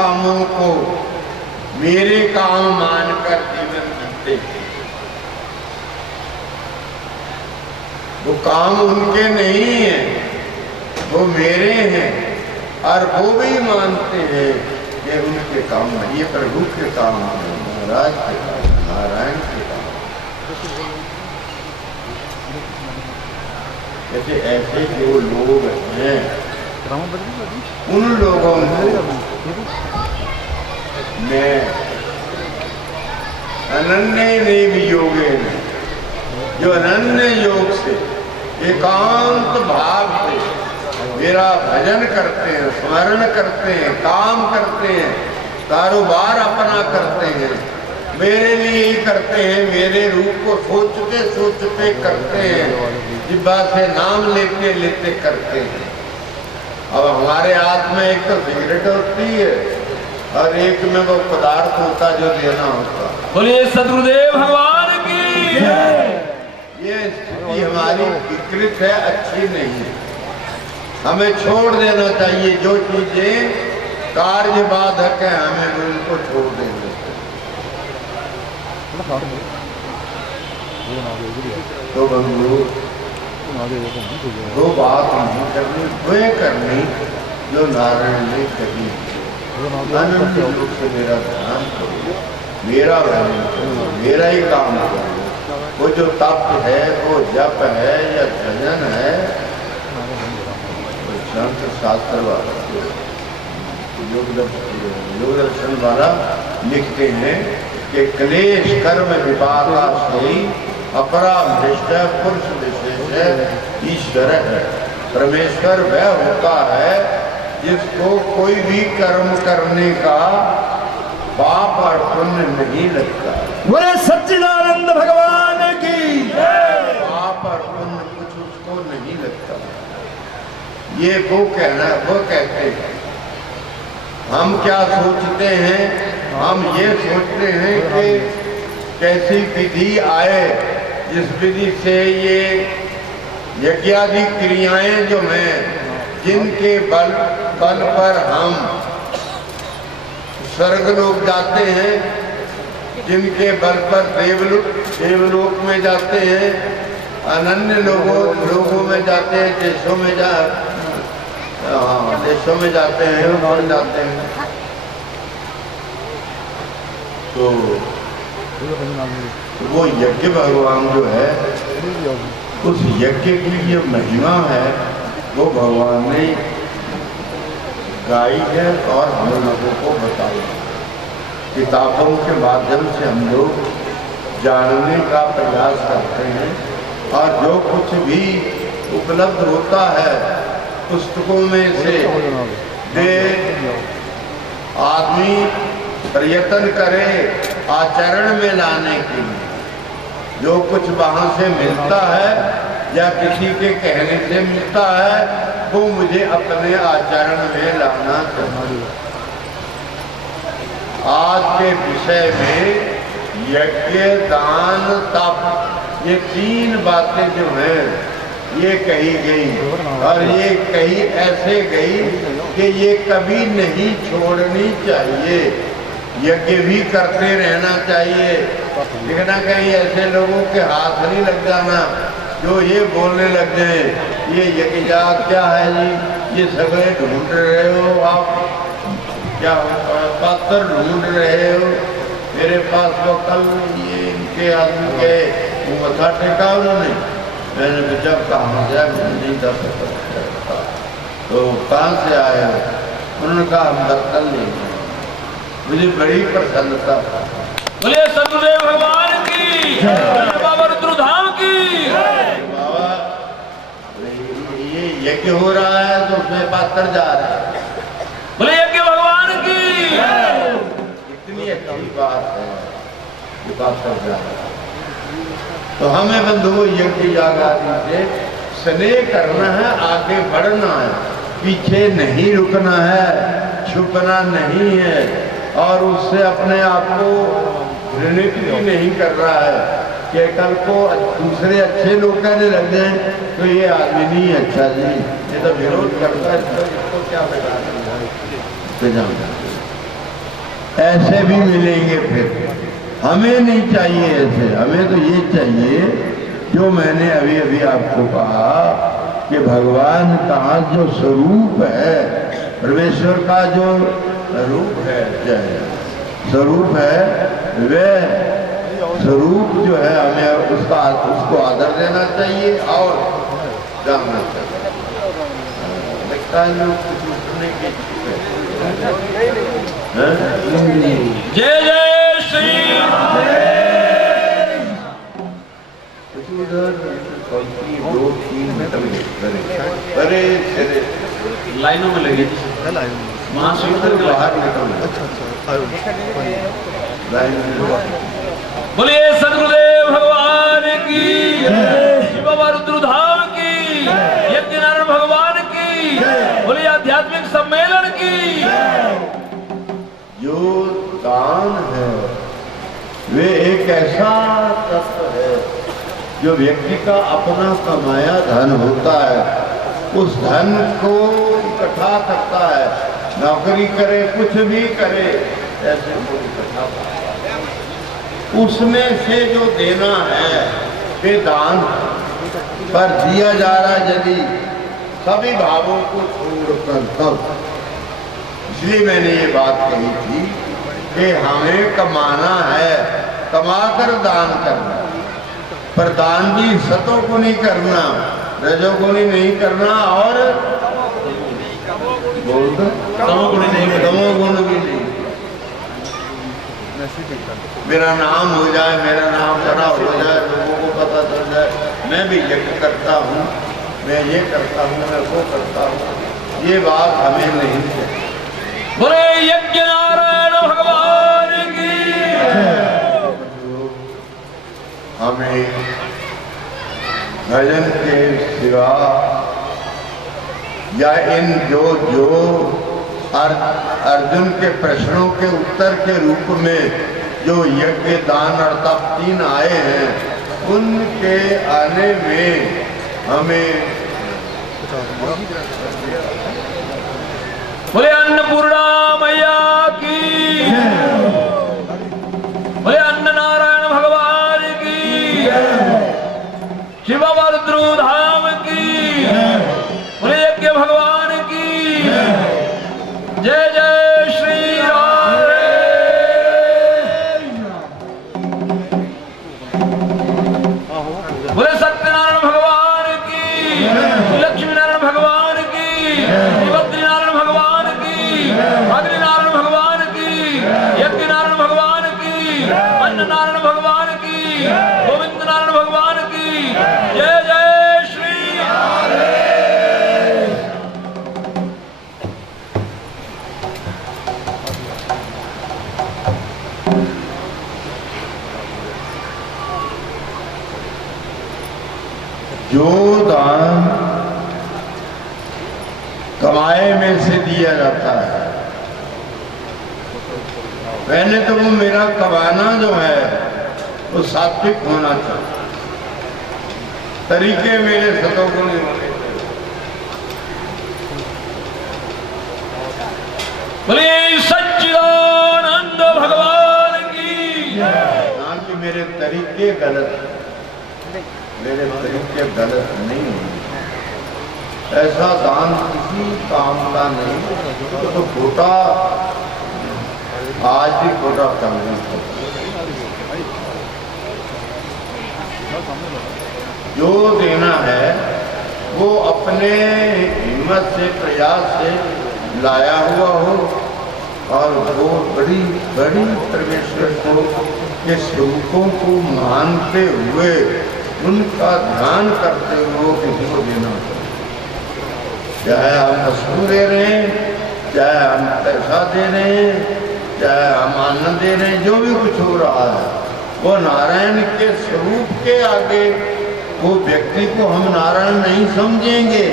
कामों को मेरे काम मानकर जीवन जीते हैं। वो काम उनके नहीं है, वो मेरे हैं, और वो भी मानते हैं कि उनके काम नहीं, ये प्रभु के काम है, महाराज के काम, नारायण के काम। जैसे ऐसे जो लोग हैं उन लोगों को मैं अनन्य देव योगेन, जो अनन्य योग से एकांत भाव से मेरा भजन करते हैं, स्मरण करते हैं, काम करते हैं, कारोबार अपना करते हैं, मेरे लिए ही करते हैं, मेरे रूप को सोचते सोचते करते हैं, जिब्बा से नाम लेते लेते करते हैं। अब हमारे हाथ में एक तो सिगरेट होती है और एक में वो पदार्थ होता जो देना होता। बोलिए सद्गुरुदेव भगवान की जय। ये स्थिति हमारी विकृत है, अच्छी नहीं है। हमें छोड़ देना चाहिए, जो चीजें कार्य बाधक है हमें उनको छोड़ देना चाहिए। तो बंधु दो बात नहीं करनी, वे करनी जो नारायण ने कही, आनंद रूप से मेरा ध्यान करो, मेरा भजन करो, मेरा ही काम करो। वो जो तप है, वो जप है या भजन है, संत शास्त्र वाला योग दर्शन वाला लिखते हैं कि क्लेश कर्म विपाका से अपरा भ्रष्ट पुरुष विशेष ईश्वर है। परमेश्वर वह होता है जिसको कोई भी कर्म करने का पाप और पुण्य नहीं लगता। बोले सच्चिदानंद भगवान की पाप और पुण्य कुछ उसको नहीं लगता। ये वो कहना, वो कहते हैं। हम क्या सोचते हैं, हम ये सोचते हैं कि कैसी विधि आए जिस विधि से ये यज्ञादि क्रियाएं जो हैं, जिनके बल पर हम स्वर्ग लोक जाते हैं, जिनके बल पर देवलोक में जाते हैं, अनन्य लोगों में जाते हैं, देशों में जाते हैं और जाते हैं। तो वो यज्ञ भगवान जो है, उस यज्ञ की ये महिमा है, वो भगवान ने गाई है और हम लोगों को बताई। किताबों के माध्यम से हम लोग जानने का प्रयास करते हैं, और जो कुछ भी उपलब्ध होता है पुस्तकों में से वे आदमी प्रयत्न करे आचरण में लाने के लिए। जो कुछ वहाँ से मिलता है या किसी के कहने से मिलता है, वो मुझे अपने आचरण में लाना चाहिए। आज के विषय में यज्ञ, दान, तप, ये तीन बातें जो हैं ये कही गई, और ये कही ऐसे गई कि ये कभी नहीं छोड़नी चाहिए। यज्ञ भी करते रहना चाहिए, लेकिन कहीं ऐसे लोगों के हाथ नहीं लग जाना जो ये बोलने लग जाए ये यज्ञ क्या है जी, ये सगळे ढूंढ रहे हो आप, क्या पात्र ढूंढ रहे हो। मेरे पास वो कल ये इनके आदमी के वो मथा टेका उन्होंने, मैंने जब कहा नहीं कर सकता, तो कहाँ से आए हो? उन्होंने कहा हम दर्शन नहीं। मुझे बड़ी प्रसन्नता। बोलिए सद्गुरुदेव भगवान की, बाबा रुद्रधाम की। बाबा ये यज्ञ हो रहा है तो उसमें पात्र जा रहा है। बोले यज्ञ भगवान की। इतनी अच्छी बात है ये पात्र जा रहा है। तो हमें बंधुओं यज्ञ याग आदि से स्नेह करना है, आगे बढ़ना है, पीछे नहीं रुकना है, छुपना नहीं है, और उससे अपने आप को घृणित भी नहीं कर रहा है कि कल को दूसरे अच्छे लोग कहने लग जाए तो ये आदमी नहीं अच्छा जी, ये तो विरोध करता है, इसको क्या बेकार। ऐसे भी मिलेंगे। फिर हमें नहीं चाहिए ऐसे, हमें तो ये चाहिए जो मैंने अभी अभी आपको कहा कि भगवान का जो स्वरूप है, परमेश्वर का जो रूप है, स्वरूप है, वह स्वरूप जो है हमें उसको आदर देना चाहिए और जानना चाहिए। लगता है लोग कुछ उठने की जय जय श्री उधर 2-3 बड़े लाइनों में लगे वहां से उधर बाहर निकल। बोलिए सदगुरुदेव भगवान की, शिव बाबा रुद्रधाम की, यज्ञनारायण भगवान की, बोलिए आध्यात्मिक सम्मेलन की। जो दान है वे एक ऐसा तत्व है जो व्यक्ति का अपना कमाया धन होता है, उस धन को इकट्ठा करता है, नौकरी करे कुछ भी करे ऐसे को इकट्ठा करता है। उसमें से जो देना है वे दान पर दिया जा रहा है यदि सभी भावों को छोड़कर तब। इसलिए मैंने ये बात कही थी कि हमें कमाना है, कमाकर दान करना, पर दान भी सतों को नहीं करना, रजों को नहीं करना और तमोगुण भी नहीं। मेरा नाम हो जाए, मेरा नाम बड़ा हो जाए, लोगों को पता चल जाए मैं भी यज्ञ करता हूँ, मैं ये करता हूँ, मैं वो करता हूँ, ये बात हमें नहीं चाहिए। बोले यज्ञ नारायण भगवान की। हमें भजन के सिवा या इन जो अर्जुन के प्रश्नों के उत्तर के रूप में जो यज्ञ दान और तप 3 आए हैं, उनके आने में हमें बोले अन्नपूर्णा मैया की, बोले अन्न नारायण भगवान की, शिव बाबा रुद्रधाम की, बोले यज्ञ भगवान की। जय जय श्री राम। बोले सत्यनारायण भगवान की, लक्ष्मी नारायण भगवान की, बद्रीनारायण भगवान की, अग्निनारायण भगवान की, यज्ञ नारायण भगवान की, अन्न नारायण भगवान की, गोविंद नारायण भगवान की। जय जय श्री राम। जो दान कमाए में से दिया जाता है, पहले तो वो मेरा कमाना जो है वो सात्विक होना चाहिए, तरीके मेरे सतों को नहीं होने चाहिए। बोले सच्चिदानंद भगवान की। दान के मेरे तरीके गलत हैं, मेरे तरीके गलत नहीं है, ऐसा दान किसी काम का नहीं, तो खोटा आज भी खोटा करना चाहिए। जो देना है वो अपने हिम्मत से, प्रयास से लाया हुआ हो और वो बड़ी बड़ी परमेश्वर को के स्वरूपों को मानते हुए उनका ध्यान करते हुए किसी को देना चाहिए। चाहे हम वस्तु दे रहे हैं, चाहे हम पैसा दे रहे हैं, चाहे हम अन्न दे रहे हैं, जो भी कुछ हो रहा है वो नारायण के स्वरूप के आगे वो व्यक्ति को हम नारायण नहीं समझेंगे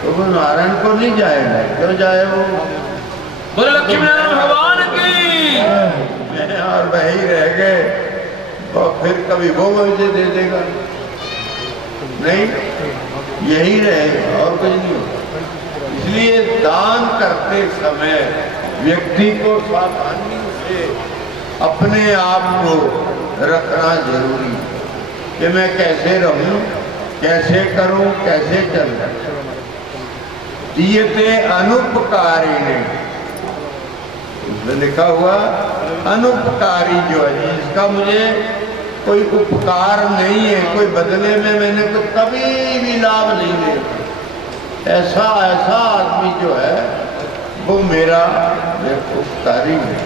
तो वो नारायण को नहीं जाएगा। क्यों जाए वो? बोले लक्ष्मी नारायण भगवान की। मैं और वही रह गए तो फिर कभी वो मुझे दे देगा नहीं, यही रहेगा और कुछ नहीं होगा। इसलिए दान करते समय व्यक्ति को सावधानी अपने आप को रखना जरूरी है कि मैं कैसे रहूं, कैसे करूं, कैसे चलूं। दीयते अनुपकारी ने, उसमें लिखा हुआ अनुपकारी जो है, जिसका मुझे कोई उपकार नहीं है, कोई बदले में मैंने कोई कभी भी लाभ नहीं लिया, ऐसा आदमी जो है वो मेरा उपकारी है,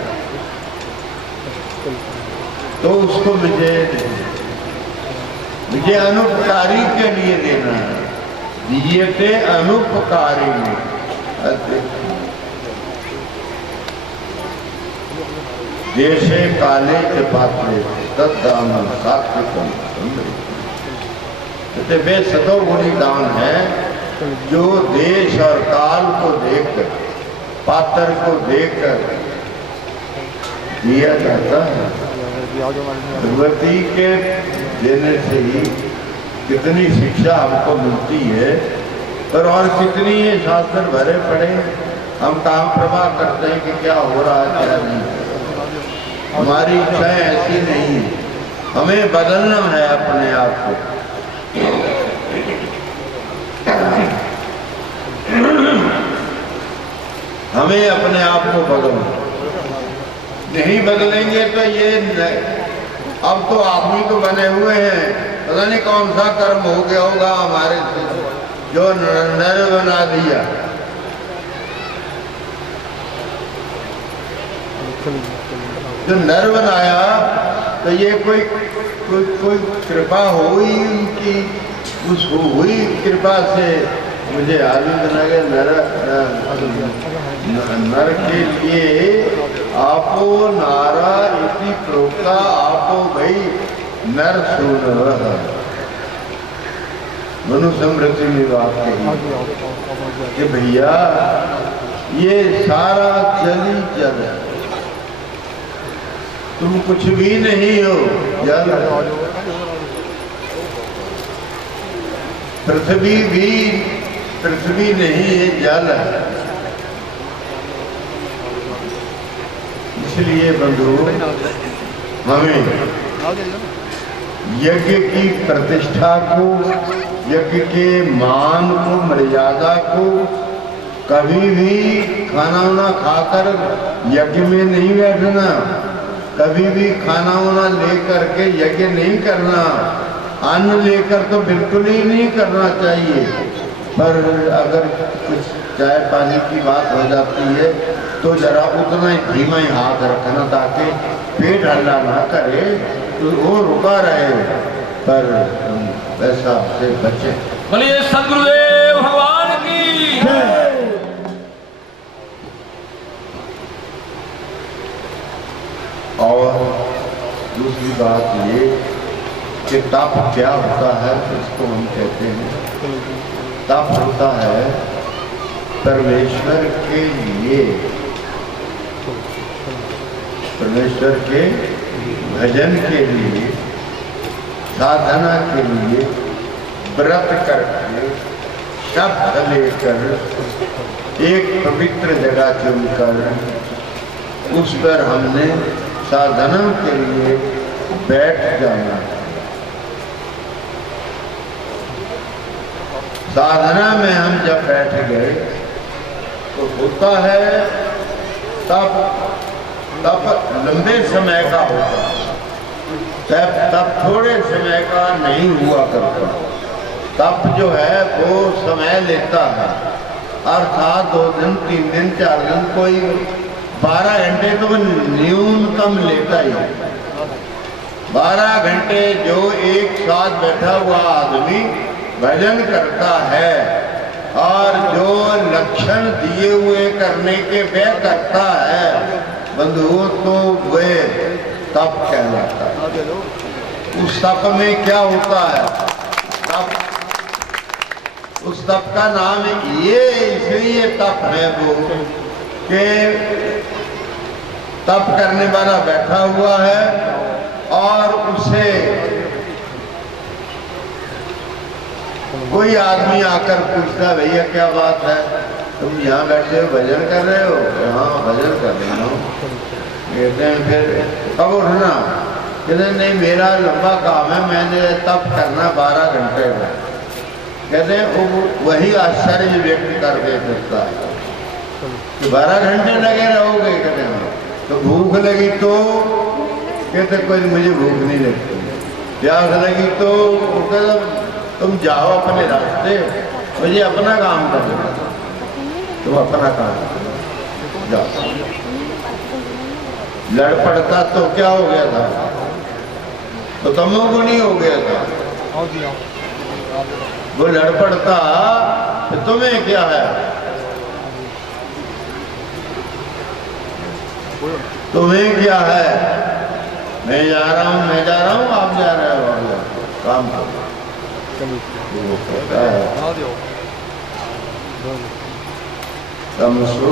तो उसको मुझे अनुपकारी के लिए देना है। दियते अनुपकारी में जैसे काले के पात्रे तदान सात्विकम समृद्धि। वे सतोगुणी दान है जो देश और काल को देखकर, पात्र को देखकर दिया जाता है। भगवती के देने से ही कितनी शिक्षा हमको मिलती है, पर और कितनी ये शास्त्र भरे पड़े, हम काम प्रवाह करते हैं कि क्या हो रहा है क्या नहीं। हमारी इच्छाएं ऐसी नहीं है, हमें बदलना है अपने आप को। हमें अपने आप को बदलना, नहीं बदलेंगे तो ये अब तो आदमी तो बने हुए हैं, पता नहीं कौन सा कर्म हो गया होगा हमारे से जो नर बना दिया। जो नर बनाया तो ये कोई कृपा हुई उनकी, उस हुई कृपा से मुझे आदमी बना गया। नर के लिए आपो नारा इति प्रोक्ता आपो भाई नर सुन मनुस्मृति में बात कही कि भैया ये सारा जली जल है, तुम कुछ भी नहीं हो, जल। पृथ्वी भी पृथ्वी नहीं है, जल है। इसलिए बंधु हमें यज्ञ की प्रतिष्ठा को, यज्ञ के मान को, मर्यादा को कभी भी खाना वाना खाकर यज्ञ में नहीं बैठना, कभी भी खाना वाना लेकर के यज्ञ नहीं करना, अन्न लेकर तो बिल्कुल ही नहीं करना चाहिए। पर अगर कुछ चाय पानी की बात हो जाती है तो जरा उतना ही धीमा ही हाथ रखना ताकि पेट हल्ला ना करे, तो वो रुका रहे, पर वैसा से बचे। बोलिए सद्गुरुदेव भगवान की। और दूसरी बात ये कि तप क्या होता है, इसको हम कहते हैं तप होता है परमेश्वर के लिए, परमेश्वर के भजन के लिए, साधना के लिए व्रत करके शब्द लेकर एक पवित्र जगह चुनकर उस पर हमने साधना के लिए बैठ जाना। साधना में हम जब बैठ गए तो होता है तब लंबे समय का होता है, तब थोड़े समय का नहीं हुआ करता। तप जो है वो समय लेता है, अर्थात 2 दिन 3 दिन 4 दिन, कोई 12 घंटे तो न्यूनतम लेता ही है। 12 घंटे जो एक साथ बैठा हुआ आदमी भजन करता है और जो लक्षण दिए हुए करने के वे करता है बंधुओं, तो वे तप कहलाता है। उस तप में क्या होता है, तप, उस तप का नाम ये इसलिए तप है वो कि तप करने वाला बैठा हुआ है और उसे कोई आदमी आकर पूछता, भैया क्या बात है, तुम यहाँ बैठे हो भजन कर रहे हो? हाँ भजन कर रहा हूँ। कहते हैं फिर कब उठना? कहते हैं नहीं मेरा लंबा काम है, मैंने तप करना 12 घंटे का। कहते हैं वो वही आश्चर्य व्यक्त कर दे सकता है कि 12 घंटे लगे रहोगे। कहते हैं तो भूख लगी तो? कहते कोई मुझे भूख नहीं लगती। प्यास लगी तो? कहते तुम जाओ अपने रास्ते, मुझे अपना काम करना। तुम अपना काम करो, जाओ। लड़ पड़ता तो क्या हो गया था? तो तमोगुणी हो गया था। वो लड़ पड़ता तो तुम्हें क्या है? तुम्हें क्या है? मैं जा रहा हूँ, मैं जा रहा हूँ, आप जा रहे हो, काम करो। वो कहता है तमसो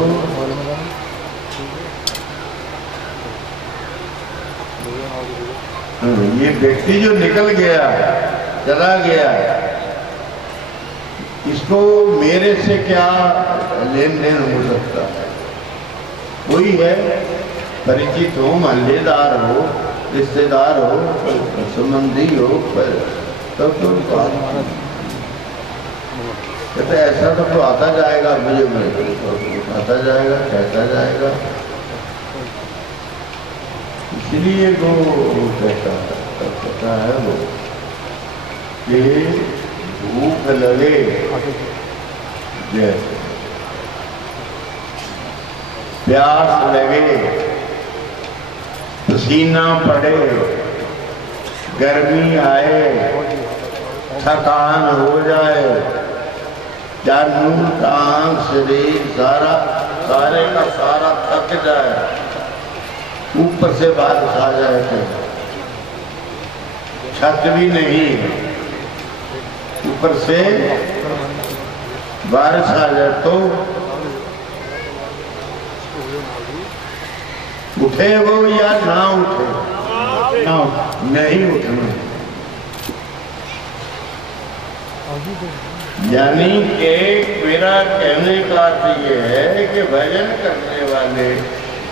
ये व्यक्ति जो निकल गया, चला गया, इसको मेरे से क्या लेन देन हो सकता है? कोई है परिचित हो, मोहल्लेदार हो, रिश्तेदार हो, संबंधी हो, तब तो कहते ऐसा तो आता जाएगा, मुझे आता जाएगा, कहता जाएगा। इसलिए वो कहता है वो कि भूख लगे जैसे, प्यास लगे, पसीना पड़े, गर्मी आए, थकान हो जाए, जानू टांग शरीर सारे का सारा थक जाए, ऊपर से बारिश आ जाए तो छत भी नहीं, ऊपर से बारिश आ जाए तो उठे वो या ना उठे? नहीं उठना। यानी कि मेरा कहने का अर्थ ये है कि भजन करने वाले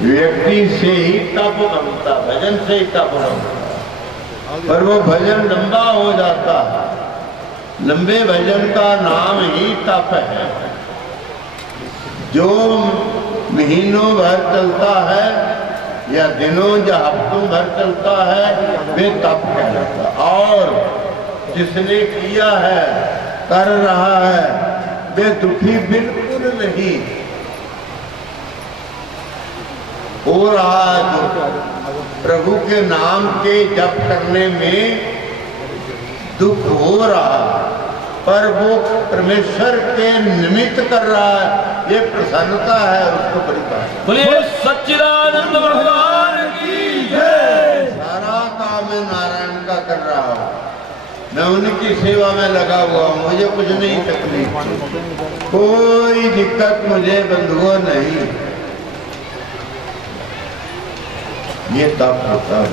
व्यक्ति से ही तप बनता, भजन से ही तप बनता। पर वो भजन लंबा हो जाता है। लंबे भजन का नाम ही तप है। जो महीनों भर चलता है या दिनों या हफ्तों भर चलता है वे तप कहलाता। और जिसने किया है, कर रहा है, वे दुखी बिल्कुल नहीं हो रहा है। तो प्रभु के नाम के जप करने में दुख हो रहा है, पर वो परमेश्वर के निमित्त कर रहा है, ये प्रसन्नता है उसको बड़ी बात। बोलिए सच्चिदानंद भगवान की जय। सारा काम मैं नारायण का कर रहा हूँ, मैं उनकी सेवा में लगा हुआ हूँ, मुझे कुछ नहीं तकलीफ, कोई दिक्कत मुझे बंधुओं नहीं। ये तप होता है।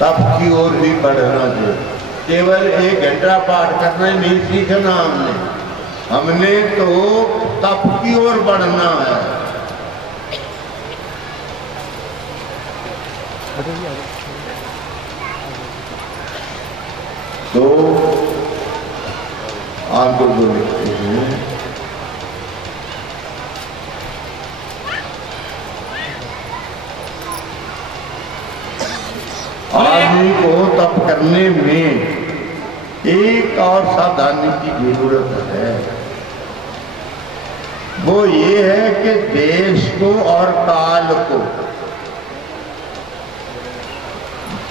तप की ओर भी बढ़ना चाहिए। केवल 1 घंटा पाठ करना नहीं सीखना हमने तो तप की ओर बढ़ना है। तो आगे जो लिखते हैं, आदमी को तप करने में एक और सावधानी की जरूरत है। वो ये है कि देश को और काल को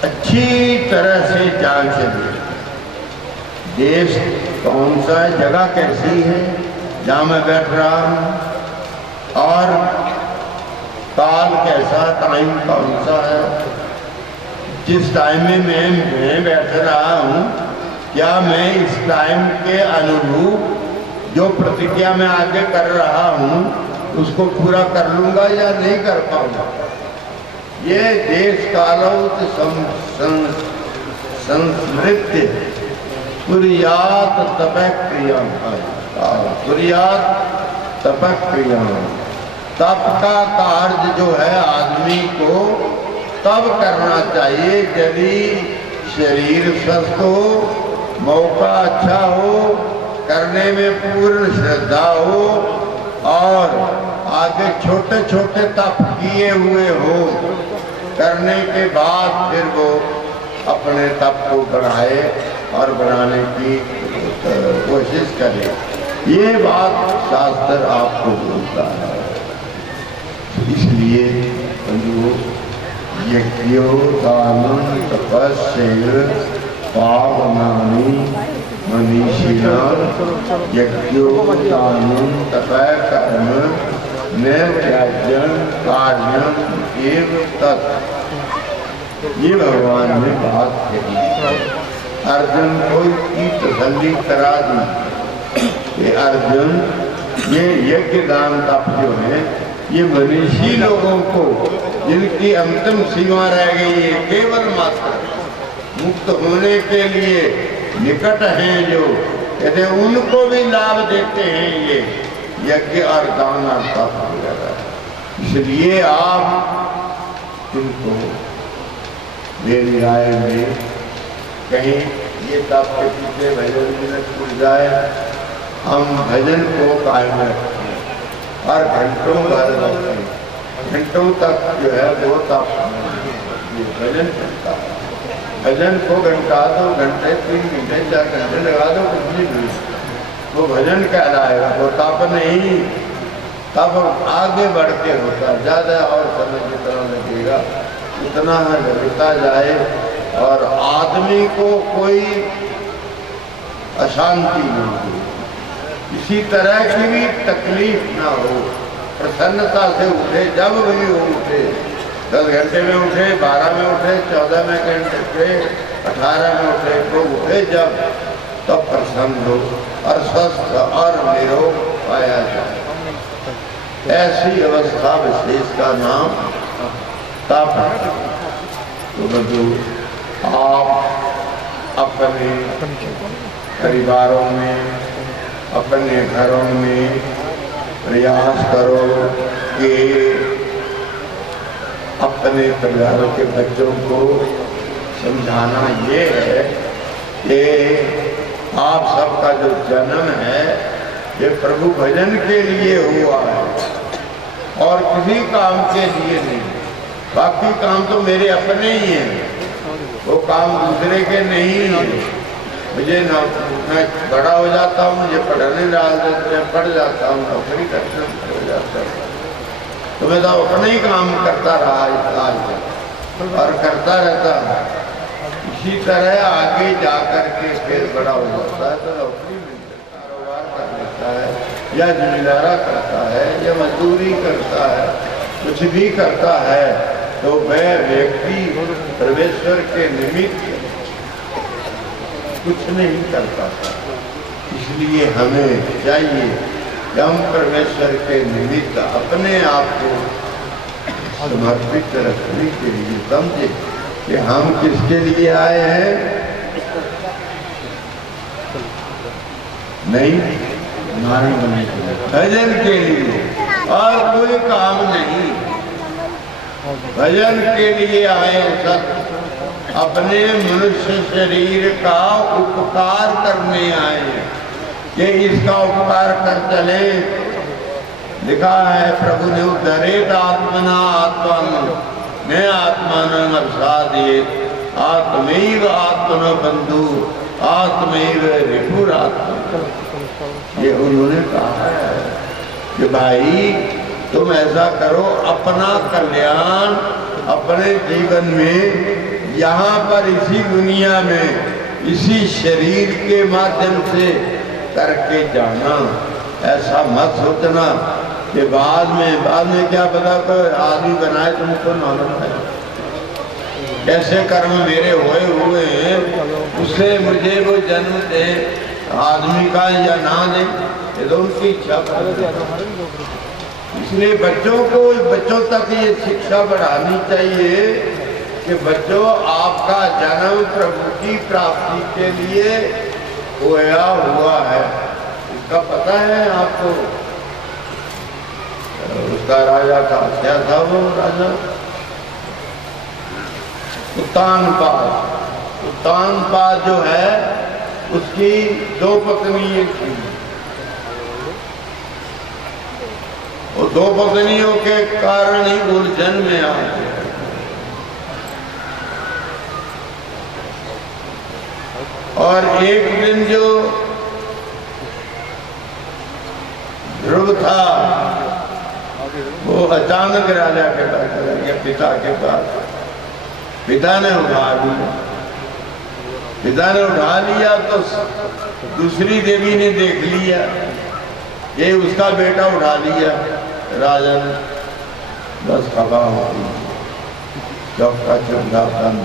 अच्छी तरह से जांच ले। देश कौन सा है, जगह कैसी है जहाँ मैं बैठ रहा हूँ, और काल कैसा, टाइम कौन सा है, जिस टाइम में मैं बैठ रहा हूँ, क्या मैं इस टाइम के अनुरूप जो प्रतिज्ञा मैं आगे कर रहा हूँ उसको पूरा कर लूँगा या नहीं कर पाऊँगा। ये देश कालोत संस्मृत्य कुर्यात तपः क्रिया, कुर्यात तपः क्रिया। तप का कार्य जो है आदमी आदमी को तब करना चाहिए यदि शरीर स्वस्थ हो, मौका अच्छा हो, करने में पूर्ण श्रद्धा हो और आगे छोटे छोटे तप किए हुए हो। करने के बाद फिर वो अपने तप को बढ़ाए और बढ़ाने की कोशिश करे। ये बात शास्त्र आपको बोलता है। इसलिए जो यज्ञो दानं तपस्या पावनानि मनीषिणां यज्ञो दानं तपः कर्म न त्याज्यं कार्यं एव तत्। ये भगवान ने बात कही। अर्जुन को की तसल्ली करा दी कि अर्जुन ये यज्ञ दान तप जो है ये मनीषी लोगों को जिनकी अंतिम सीमा रह गई है, केवल मात्र मुक्त होने के लिए निकट हैं जो, कहते उनको भी लाभ देते हैं ये यज्ञ और दान और तप वगैरह। इसलिए आप इनको मेरी राय में कहीं ये तप के पीछे भजन भी न छूट जाए। हम भजन को कायम रखें और घंटों भर रखें, घंटों तक जो है वो तप भजन करता है। भजन को घंटा 2 घंटे 3 घंटे 4 घंटे लगा दो, कुछ नहीं, वो भजन कहलाएगा, वो तप नहीं। तब आगे बढ़ के होता है, ज़्यादा और समय जितना लगेगा उतना लगता जाए और आदमी को कोई अशांति न हो, किसी तरह की भी तकलीफ ना हो, प्रसन्नता से उठे। जब भी वो उठे, 10 घंटे में उठे, 12 में उठे, 14 में घंटे उठे, 18 में उठे, तो उठे जब तब प्रसन्न हो और स्वस्थ और निरोग पाया जाए। ऐसी अवस्था विशेष का नाम तप है। तो जो आप अपने परिवारों में, अपने घरों में प्रयास करो कि अपने परिवार के बच्चों को समझाना ये है कि आप सबका जो जन्म है ये प्रभु भजन के लिए हुआ है और किसी काम के लिए नहीं। बाकी काम तो मेरे अपने ही हैं, वो काम दूसरे के नहीं है। मुझे मैं बड़ा हो जाता हूँ, मुझे पढ़ने डाल देते हैं, पढ़ जाता हूँ, नौकरी करते हो जाता है, तो मैं तो अपना ही काम करता रहा आज तक और करता रहता हूँ। इसी तरह आगे जा कर के फिर बड़ा हो जाता है तो नौकरी मिलती है, कारोबार कर लेता है या जिम्मेदारा करता है या मजदूरी करता है, कुछ भी करता है, तो वह व्यक्ति परमेश्वर के निमित्त कुछ नहीं कर पाता। इसलिए हमें चाहिए कि हम परमेश्वर के निमित्त अपने आप को समर्पित रखने के लिए समझे कि हम किसके लिए आए हैं। नहीं, भजन के लिए और कोई काम नहीं, भजन के लिए आए सब। अपने मनुष्य शरीर का उपकार करने आए कि इसका उपकार कर चले। लिखा है प्रभु ने उद्धरेत आत्मना आत्मान ने आत्मान अवसादेत आत्मैव आत्मनो बंधु आत्मैव रिपुरात्मा। ये उन्होंने कहा है कि भाई तुम ऐसा करो, अपना कल्याण अपने जीवन में यहाँ पर इसी दुनिया में इसी शरीर के माध्यम से करके जाना। ऐसा मत सोचना कि बाद में क्या पता कोई आदमी बनाए तुमको मालूम है कैसे कर्म मेरे हुए हैं, उससे मुझे वो जन्म दे आदमी का या ना दे, ये तो उनकी इच्छा पर। इसलिए बच्चों तक ये शिक्षा बढ़ानी चाहिए कि बच्चों आपका जन्म प्रभु की प्राप्ति के लिए होया हुआ है, इसका पता है आपको। उसका राजा का क्या था, वो राजा उत्तानपाद जो है उसकी 2 पत्नियां थी। और 2 पत्नियों के कारण ही उलझन में आ गए। और एक दिन जो ध्रुव था वो अचानक राजा के पास चला गया, पिता के पास। पिता ने उठा लिया तो दूसरी देवी ने देख लिया, ये उसका बेटा उठा लिया। राजा ने बस खबा हो चौका चुंगा बंद।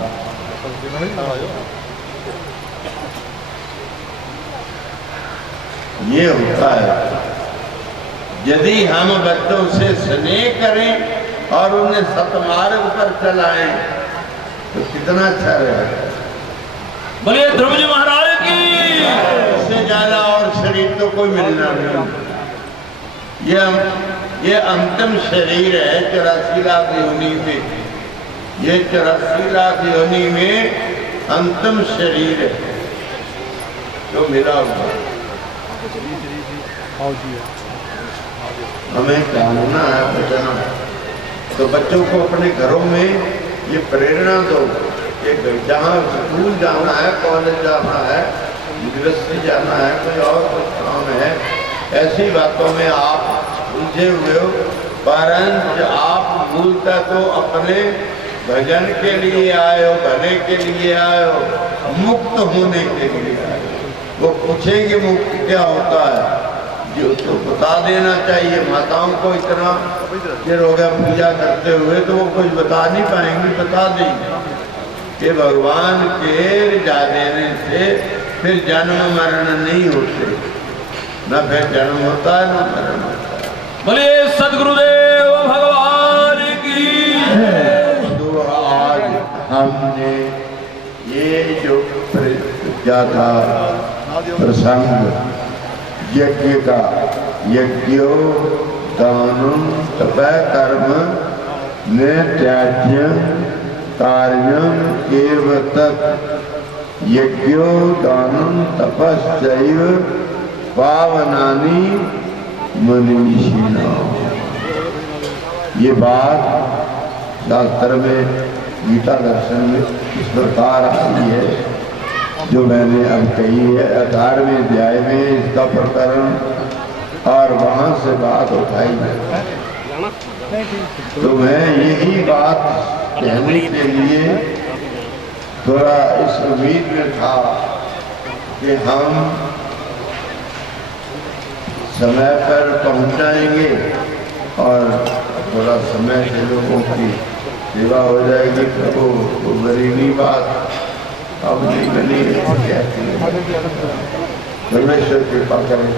ये होता है यदि हम बच्चों से स्नेह करें और उन्हें सतमार्ग पर चलाएं तो कितना अच्छा रहेगा। बोलिए ध्रुव जी महाराज की। इससे ज्यादा और शरीर तो कोई मिलना नहीं। ये अंतिम शरीर है 84 लाख योनि में। ये 84 लाख योनि में अंतिम शरीर है जो मिला हुआ। हमें जानना है, बचना है। तो बच्चों को अपने घरों में ये प्रेरणा दो कि जहाँ स्कूल जाना है, कॉलेज जाना है, यूनिवर्सिटी जाना है, कोई और कुछ काम है, ऐसी बातों में आप उलझे हुए हो। परंतु आप मूलतः तो अपने भजन के लिए आए हो, भले के लिए आए हो, मुक्त होने के लिए आए हो। वो पूछेंगे मुक्त क्या होता है, जो तो बता देना चाहिए। माताओं को इतना देर हो गया पूजा करते हुए तो वो कुछ बता नहीं पाएंगी, बता देंगे कि भगवान के रिझा देने से फिर जन्म मरण नहीं होते, न फिर जन्म होता है न मरण होता है। बोलिए सदगुरुदेव भगवान की। तो आज हमने ये जो किया था प्रसंग यज्ञ का, यज्ञो दानम तपः कर्म न त्याज्यम कार्यम एव तत् यज्ञो दानम तपश्चैव पावनानि मनीषिणाम्। ये बात शास्त्र में गीता दर्शन में इस प्रकार आई है जो मैंने अब कही है। 18वें अध्याय में इसका प्रकरण और वहां से बात उठाई है। तो मैं यही बात कहने के लिए थोड़ा इस उम्मीद में था कि हम समय पर पहुंच जाएंगे और थोड़ा समय से लोगों की सेवा हो जाएगी। प्रभु तो गरीबी बात अब नहीं बनी परमेश्वर कृपा करें।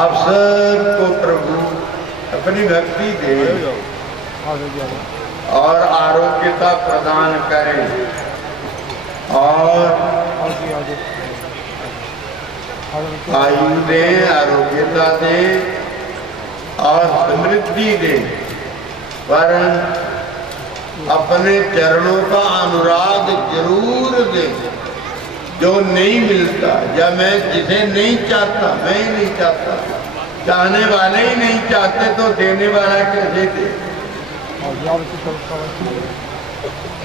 आप सबको प्रभु अपनी भक्ति दे और आरोग्यता प्रदान करें और आयु दे, आरोग्यता दे और समृद्धि दे। पर अपने चरणों का अनुराग जरूर दे जो नहीं मिलता, या मैं जिसे नहीं चाहता, मैं ही नहीं चाहता, चाहने वाले ही नहीं चाहते तो देने वाला कैसे दे।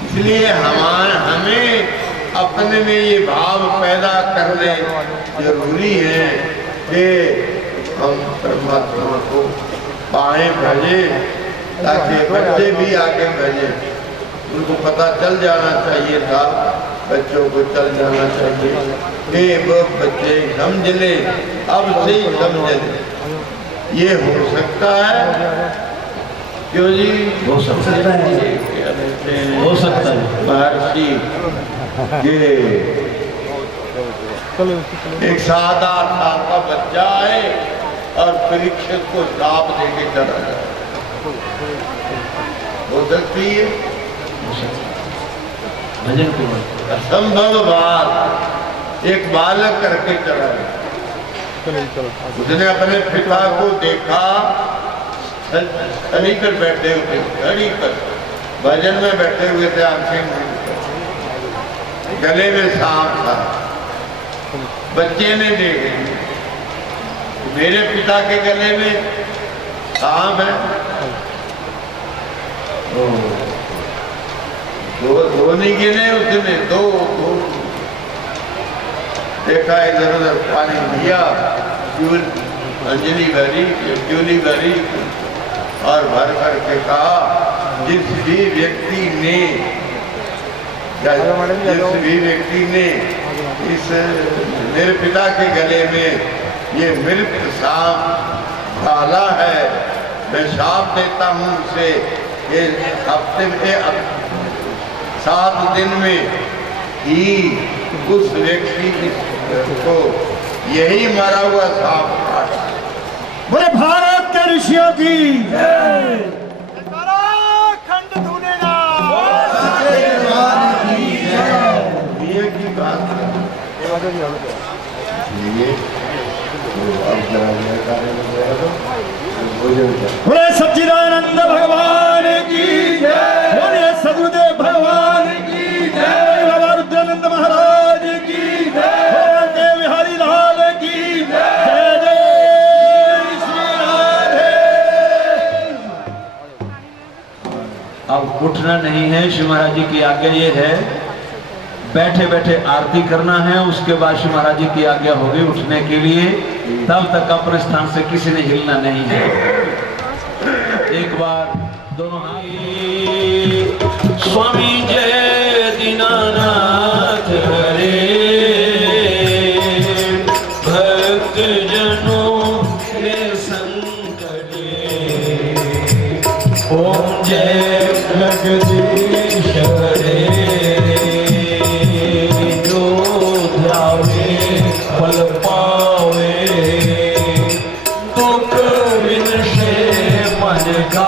इसलिए हमें अपने में ये भाव पैदा करने जरूरी है कि हम परमात्मा को पाए, भजे, ताकि बच्चे भी आगे भजे। उनको पता चल जाना चाहिए था, बच्चों को चल जाना चाहिए कि वो बच्चे समझ ले, अब से ही समझ ले। ये हो सकता है, क्यों जी? हो सकता है, हो सकता है। महर्षि के एक 7-8 साल का बच्चा है और परीक्षक को श्राप देके चला जाए, हो सकती है? भजन को असंभव बात एक बालक करके चला गया। उसने अपने पिता को देखा छड़ी पर बैठे हुए, छड़ी पर भजन में बैठे हुए थे, आंखें मूंद कर। गले में सांप था। बच्चे ने देखे मेरे पिता के गले में सांप है। दो नहीं गिने उसने, दो देखा, इधर उधर पानी दिया, अंजलि भरी, ज्योली भरी और भर करके कहा जिस भी व्यक्ति ने इस मेरे पिता के गले में ये मृत सांप डाला है, मैं शाप देता हूँ उसे ये हफ्ते में 7 दिन में ही उस व्यक्ति को यही मरा हुआ सांप काटा। बोले भारत के ऋषियों की की बात बोले सच्चिदानंद भगवान की जय, बोले सदगुरुदेव भगवान की जय, बाबा रुद्रानंद महाराज की जय, बोले बिहारी लाल की जय, जय श्री राधे। अब उठना नहीं है, शिव महाराज जी की आज्ञा ये है, बैठे बैठे आरती करना है, उसके बाद शिव महाराज जी की आज्ञा होगी उठने के लिए, तब तक अपने स्थान से किसी ने हिलना नहीं है। एक बार दोनों हाथ। स्वामी जय दीनानाथ हरे, भक्त जनों के संकट, ओम जय जगदीश हरे, फल पावे दुख विनशे मन का।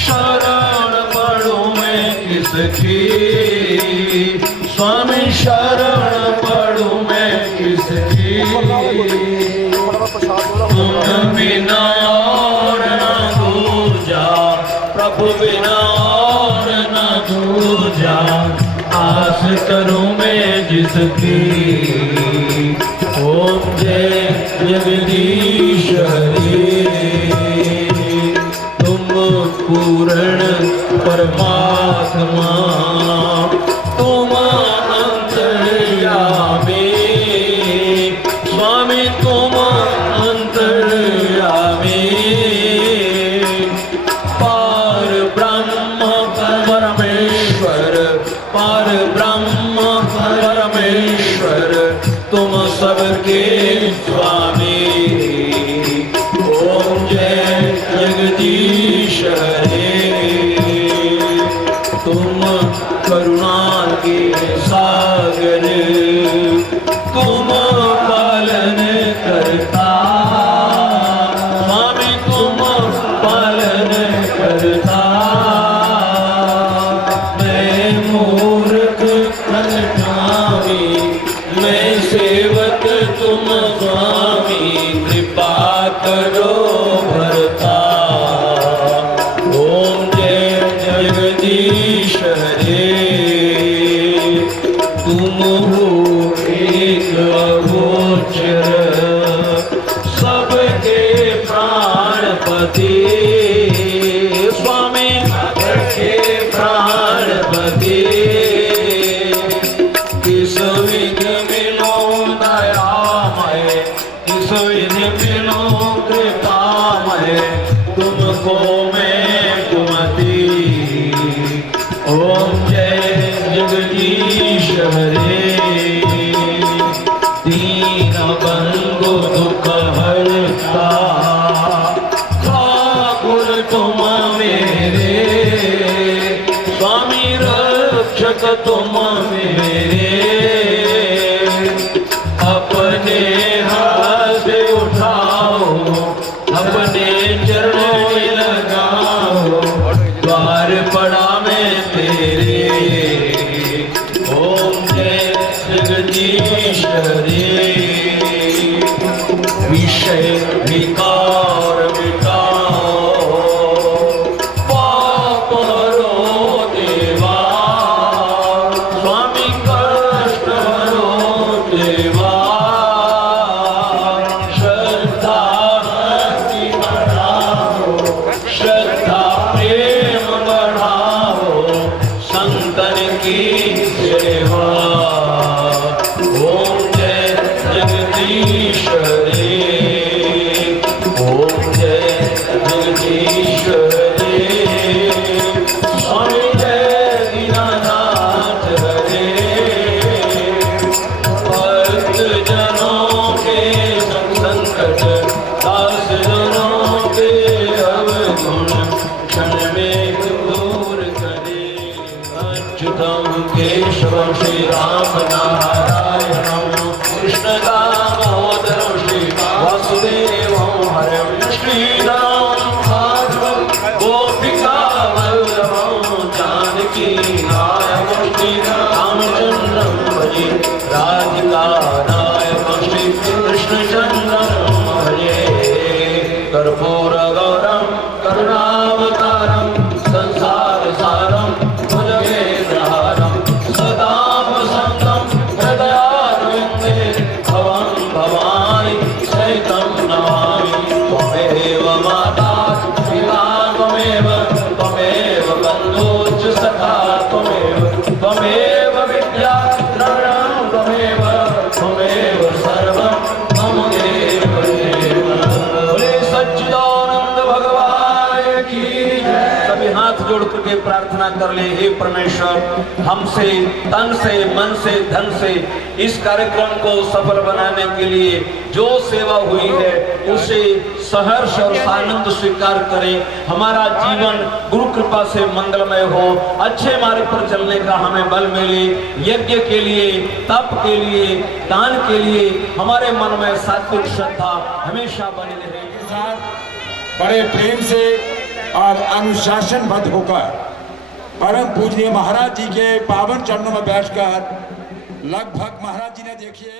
शरण पड़ू मैं किसकी, स्वामी शरण पड़ू मैं किसकी, तुम बिना और न दूजा, प्रभु बिना और न दूजा, आस करूं मैं जिसकी, ओम जय जगदीश हरे, पूर्ण परमात्मा तुम अंतर्यामी, स्वामी तुम अंतर्यामी, पार ब्रह्म परमेश्वर, पार ब्रह्म परमेश्वर, तुम सबके स्वामी, ओम जय जगदीश हरे, तुम करुणा के सागर, तुम पालन करता, स्वामी तुम पालन करता, मैं मूर्ख कलटावी, मैं सेवक तुम स्वामी, कृपा करो भरता, ओम जय जगदीश हरे, तुम हो एक अगोचर, सबके प्राणपति, स्वामी सबके प्राणपति, किस विधि मिलो दयामय, किस विधि मिलो कृपामय, तुमको मैं कुमति, ओम जय जगदीश हरे, दीन बंधु दुख हरता, ठाकुर तुम मेरे, स्वामी रक्ष बेशक तुम मेरे अपने हाथ उठाओ, अपने चरणों में लगाओ, द्वार पड़ा मैं तेरे। ओम जय जगदीश्वरी, विषय विकार मिटाओ, पाप हरो देवा, स्वामी कष्ट हरो देवा। श्रद्धा भक्ति बढ़ाओ, श्रद्धा प्रेम बढ़ाओ, संतन की सेवा। ओम जय जगदीश्वरी, ओम जय जगदीश्वरी, स्वामी जय दीनानाथ हरे। भक्त जनों के संकट, दास जनों के अवगुण, क्षण में दूर करे। अच्युतम केशवम श्री राम नारायणम, कृष्ण दामोदरम श्री वासुदेवम हरम, श्रीराम भागवत गोपिका वल्लभम, जानकी नायकम श्री रामचंद्रम भजे, राधिका नायकम श्री कृष्णचंद्रम भजे। कर्पूर गौरम करुणावतारम, संसार सारम भुजगेन्द्रहारम, सदा वसंतम हृदयारविंदे, भवं भवानि सहितं नमामि। त्वमेव माता पिता त्वमेव, त्वमेव बन्धुश्च सखा त्वमेव, त्वमेव विद्या द्रविणं त्वमेव, त्वमेव सर्वं मम देव देव। बोले सच्चिदानंद भगवान की जय। सभी हाथ जोड़ करके प्रार्थना कर ले, हे परमेश्वर, हमसे तन से मन से धन से इस कार्यक्रम को सफल बनाने के लिए जो सेवा हुई है उसे सहर्ष और आनंद स्वीकार करें। हमारा जीवन गुरु कृपा से मंगलमय हो, अच्छे मार्ग पर चलने का हमें बल मिले। यज्ञ के लिए, तप के लिए, दान के लिए हमारे मन में सात्विक श्रद्धा हमेशा बनी रहे। बड़े प्रेम से और अनुशासनबद्ध होकर परम पूजनीय महाराज जी के पावन चरणों में बैठकर लगभग महाराज जी ने देखिए